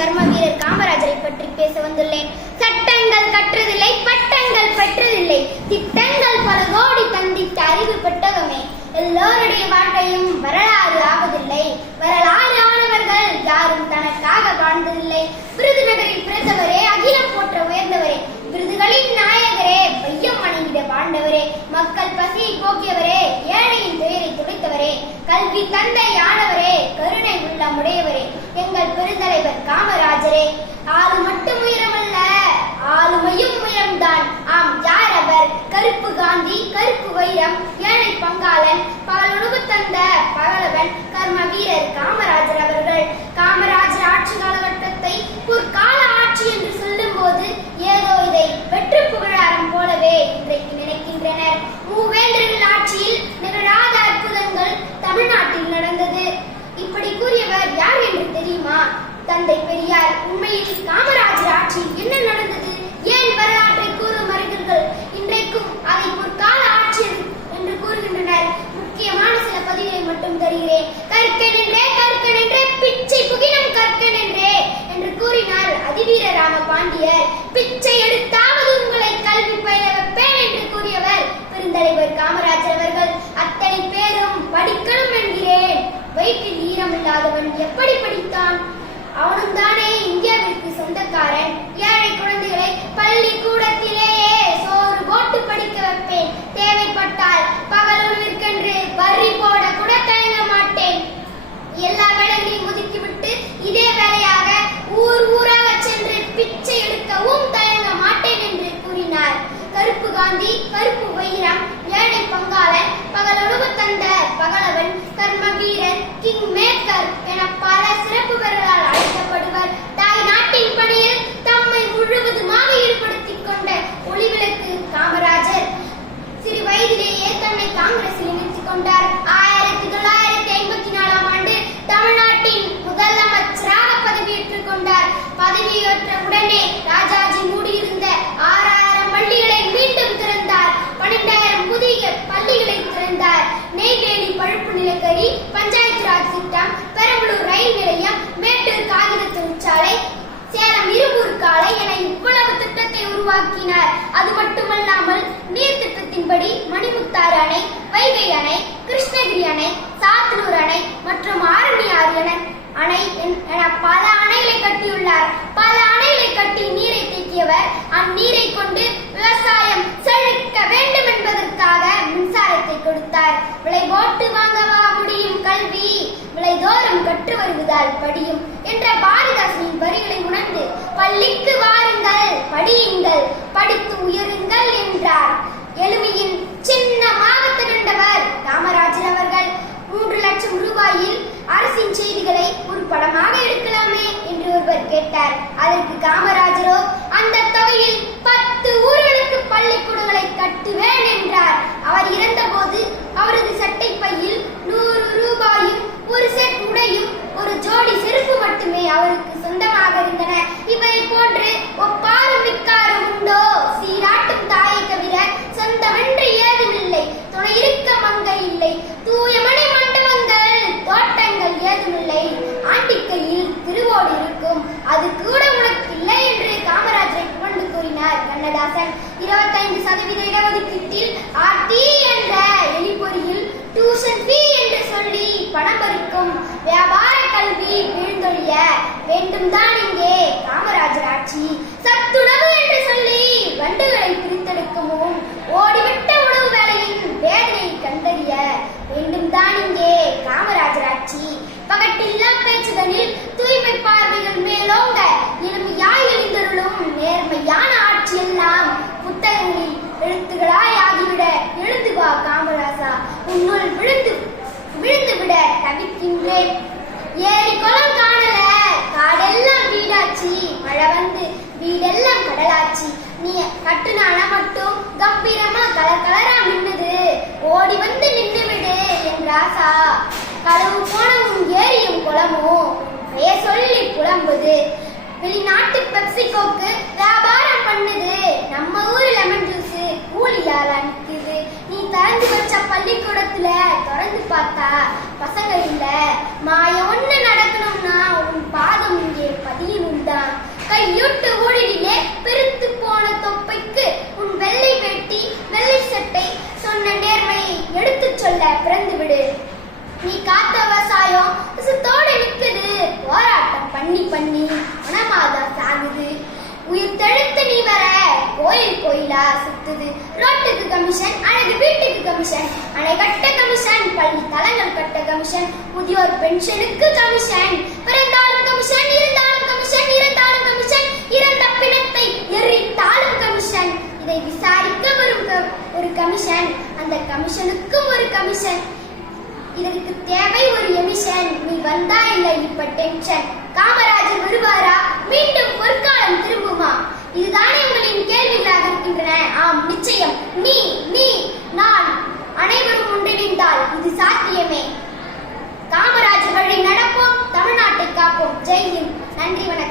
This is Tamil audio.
கர்ம வீரர் காமராஜரை பற்றி பேச வந்துள்ளேன். சட்டங்கள் கற்றதில்லை, பட்டங்கள் பெற்றதில்லை, திட்டங்கள் பல கோடி தந்திட்ட அறிவு பெற்றவமே. எல்லோருடைய வாழ்க்கையும் வரலாறு ஆவதில்லை. வரலாறு ஆனவர்கள் யாரும் தனக்காக வாழ்ந்ததில்லை. விருதுநகரில் பிறந்தவரே, அகிலம் போற்ற உயர்ந்தவரே, விருதுகளின் நாயகரே, வையம் வணங்கிட வாழ்ந்தவரே, மக்கள் பசியை போக்கியவரே, ஏழையின் துயரை துடைத்தவரே, கல்வி தந்தை ஆனவரே, கருணை உள்ளமுடையவரே, எங்கள் பெருந்தலைவர் காமராஜரே. ஆளு மட்டும் உயரமல்ல, ஆளுமையும் உயரம்தான். ஆம், யார் அவர்? கருப்பு காந்தி, கருப்பு வைரம், ஏழை பங்காளன், பகலுணவு தந்த பகலவன், கர்ம வீரர் காமராஜர் அவர்கள். காமராஜர் ஆட்சி காலகட்டத்தை பொற்கால ஆட்சி என்று சொல்லும் போது ஏதோ இதை வெற்று புகழாரம் போலவே இன்றைக்கு நினைக்கின்றனர். மூவேந்தர்கள் ஆட்சியில் நிகழாத அற்புதங்கள் தமிழ்நாட்டில் நடந்தது. இப்படி கூறியவர் யார் என்று தெரியுமா? தந்தை பெரியார். உண்மையில் காமராஜர் ஆட்சியில் என்ன நடந்தது? ஏன் வரலாற்றை கூறும் அறிஞர்கள் இன்றைக்கும் அதை பொற்கால ஆட்சி என்று கூறுகின்றனர்? முக்கியமான சில பதிவுகளை மட்டும் தருகிறேன். கற்கனென்றே கற்கனென்றே பிச்சை புகினும் கற்கனென்றே என்று கூறினார் அதிவீர ராம பாண்டியர். பிச்சை எடுத்தாவது உங்களை கல்வி பயில வைப்பேன் என்று கூறியவர் பெருந்தலைவர் காமராஜர் அவர்கள். அத்தனை பேரும் படிக்கணும் என்கிறேன். வயிற்றில் ஈரம் இல்லாதவன் எப்படி படித்தான்? அவனும் தானே இந்தியாவிற்கு சொந்தக்காரன். ஏழை குழந்தைகளை பள்ளிக்கூடத்திலேயே சோறு போட்டு படிக்க வைப்பேன். தேவைப்பட்டால் பகல் உணவிற்கென்று வரி போட கூட தயங்க மாட்டேன். எல்லா வேலைகளையும் ஒதுக்கிவிட்டு இதே வேலையாக ஊர் ஊராக சென்று பிச்சை எடுக்கவும் தயங்க மாட்டேன் என்று கூறினார். கருப்பு காந்தி, கருப்பு வைரம், ஏழை பங்காளன், பகல் உணவு தந்த பகலவன், கர்ம வீரர், கிங் மேக்கர் என பல சிறப்பு பெயர்களால் அழைக்கப்படுவர். தாய் நாட்டின் பணியில் தம்மை முழுவதுமாக ஈடுபடுத்திக் கொண்ட ஒளிவிளக்கு காமராஜர். சிறு வயதிலேயே தன்னை காங்கிரஸில் இணைத்துக் கொண்டார். 1954 ஆண்டு தமிழ்நாட்டின் முதலமைச்சராக பதவியேற்றுக் கொண்டார். பதவியேற்ற உடனே ராஜாஜி மூடியிருந்த 6000 பள்ளிகளை மீண்டும் திறந்தார். 12,000 புதிய பள்ளிகளை திறந்தார். நெய்வேலி பழுப்பு நிலக்கரி, பஞ்சாயத்து ராஜ் திட்டம், பெரம்பலூர் ரயில் நிலையம், மேட்டூர் காகித தொழிற்சாலை, சேலம் இரும்பூர் காலை என இவ்வளவு திட்டத்தை உருவாக்கினார். அது மட்டுமல்லாமல் நீர் திட்டத்தின்படி மணிமுத்தாறு அணை, வைகை அணை, கிருஷ்ணகிரி அணை, சாத்தனூர் அணை மற்றும் ஆரணியாறு அணை என பல அணைகளை கட்டியுள்ளார். பல அணைகளை கட்டி நீரை தேக்கியவர். அந்நீரை கொண்டு விவசாயம் செழிக்க வேண்டும் என்பதற்காக மின்சாரத்தை கொடுத்தார். விலை போட்டு வாங்கவா முடியும் கல்வி, விலைதோறும் கற்று வருவதால் படியும் என்ற பாரதிதாசனின் வரிகளை உணர்ந்து பள்ளிக்கு வாருங்கள், படியுங்கள், படித்து உயருங்கள் என்றார். எளிமையின் சின்னமாக திரண்டவர் காமராஜர் அவர்கள். 3 லட்சம் ரூபாயில் அரசின் செய்திகளை ஒரு படமாக எடுக்கலாமே என்று ஒருவர் கேட்டார். அதற்கு காமராஜரோ அந்த தொகையில் 10 ஊர்களுக்கு பள்ளிக்கூடங்களை கட்டுவேன் என்றார். அவர் இறந்தபோது அவரது சட்டை பையில் 100 ரூபாயும், ஒரு செட் உடையும், ஒரு ஜோடி செருப்பு மட்டுமே அவருக்கு சொந்தமாக இருந்தன. இவரை போன்று ஒப்பாரும் மிக்காரும் உண்டோ? சீராட்டும் தாயை தவிர சொந்தமென்று ஏதுமில்லை. துணை இருக்க மங்கை இல்லை. தூயமணி மண்டபங்கள், தோட்டங்கள் ஏதுமில்லை. ஆண்டிக்கையில் திருவோடு இருக்கும், அது கூட உனக்கு இல்லை என்று காமராஜரை புகழ்ந்து கூறினார் கண்ணதாசன். 25% இடஒதுக்கீட்டில் ஆர்டி என்ற எலிப்பொறியில் டியூஷன் ஃபீ என்று சொல்லி பணம் பறிக்கும் வியாபார கல்வி விழுந்தொழிய வேண்டும் தான் இங்கே காமராஜர் ஆட்சி. சத்துணவு என்று சொல்லி வண்டுகளை பிரித்தெடுக்கவும் ஓடிவிட்ட உணவு வேலையின் வேதனையை கண்டறிய வேண்டும் தான் இங்கே காமராஜர் ஆட்சி. பகட்டில்லா பேச்சுதனில் தூய்மை பார்வைகள் மேலோங்க எளிமையாய் எழுந்தருளும் நேர்மையான ஆட்சி எல்லாம் புத்தகங்களில் எழுத்துகளாய் ஆகிவிட எழுந்து வா காமராசா, உன்னுள் விழுந்து விட தவிக்கின்றேன். ஏரி குளம் காணல, காடெல்லாம் வீடாச்சு, மழை வந்து வீடெல்லாம் கடலாச்சு. நீ கட்டுனால மட்டும் கம்பீரமா கலரா மின்னுது, ஓடி வந்து நின்று விடு என் ராசா. களவு போன உன் ஏரியும் குளமும் பெயர் சொல்லி புலம்புது. வெளிநாட்டு பெப்சிகோக்கு வியாபாரம் பண்ணுது, நம்ம ஊரு லெமன் ஜூஸ் கூலியால நிக்குது. நீ திறந்து வச்ச பள்ளிக்கூடத்துல திறந்து பார்த்தா பசங்க இல்ல. மாயம் ஒண்ணு நடக்கணும்னா உன் பாதம் இங்கே பதியும். கையூட்டு ஊழலிலே பெருத்து போன தொப்பைக்கு உன் வெள்ளை வேட்டி வெள்ளை சட்டை சொன்ன நேர்மையை எடுத்துச் சொல்ல பிறந்து விடு. நீ காத்த விவசாயம் விசத்தோடு நிக்குது, போராட்டம் பண்ணி பண்ணி மனமாதா சாகுது. உயிர் தெழுத்து நீ வர கோயில் கோயிலா சுத்துது. ரோட்டுக்கு கமிஷன், அழகு வீட்டுக்கு கமிஷன், அணை கட்ட கமிஷன், பள்ளி தளங்கள் கட்ட கமிஷன், முதியோர் பென்ஷனுக்கு கமிஷன், பிறந்தாலும் கமிஷன், இருந்தாலும் கமிஷன், இறந்தாலும் கமிஷன், இறந்த பிணத்தை எரித்தாலும் கமிஷன். இதை விசாரிக்க வரும் ஒரு கமிஷன், அந்த கமிஷனுக்கும் ஒரு கமிஷன். இதற்கு தேவை ஒரு எமிஷன். நீ வந்தா இல்லை இப்ப டென்ஷன். காமராஜர் வருவாரா? மீண்டும் பொற்காலம் திரும்புமா? இதுதானே உங்களின் கேள்விகளாக இருக்கின்றன. ஆம், நிச்சயம். நீ நான் அனைவரும் ஒன்றிணைந்தால் இது சாத்தியமே. காமராஜர் வழி நடப்போம், தமிழ்நாட்டை காப்போம். ஜெய் ஹிந்த். நன்றி, வணக்கம்.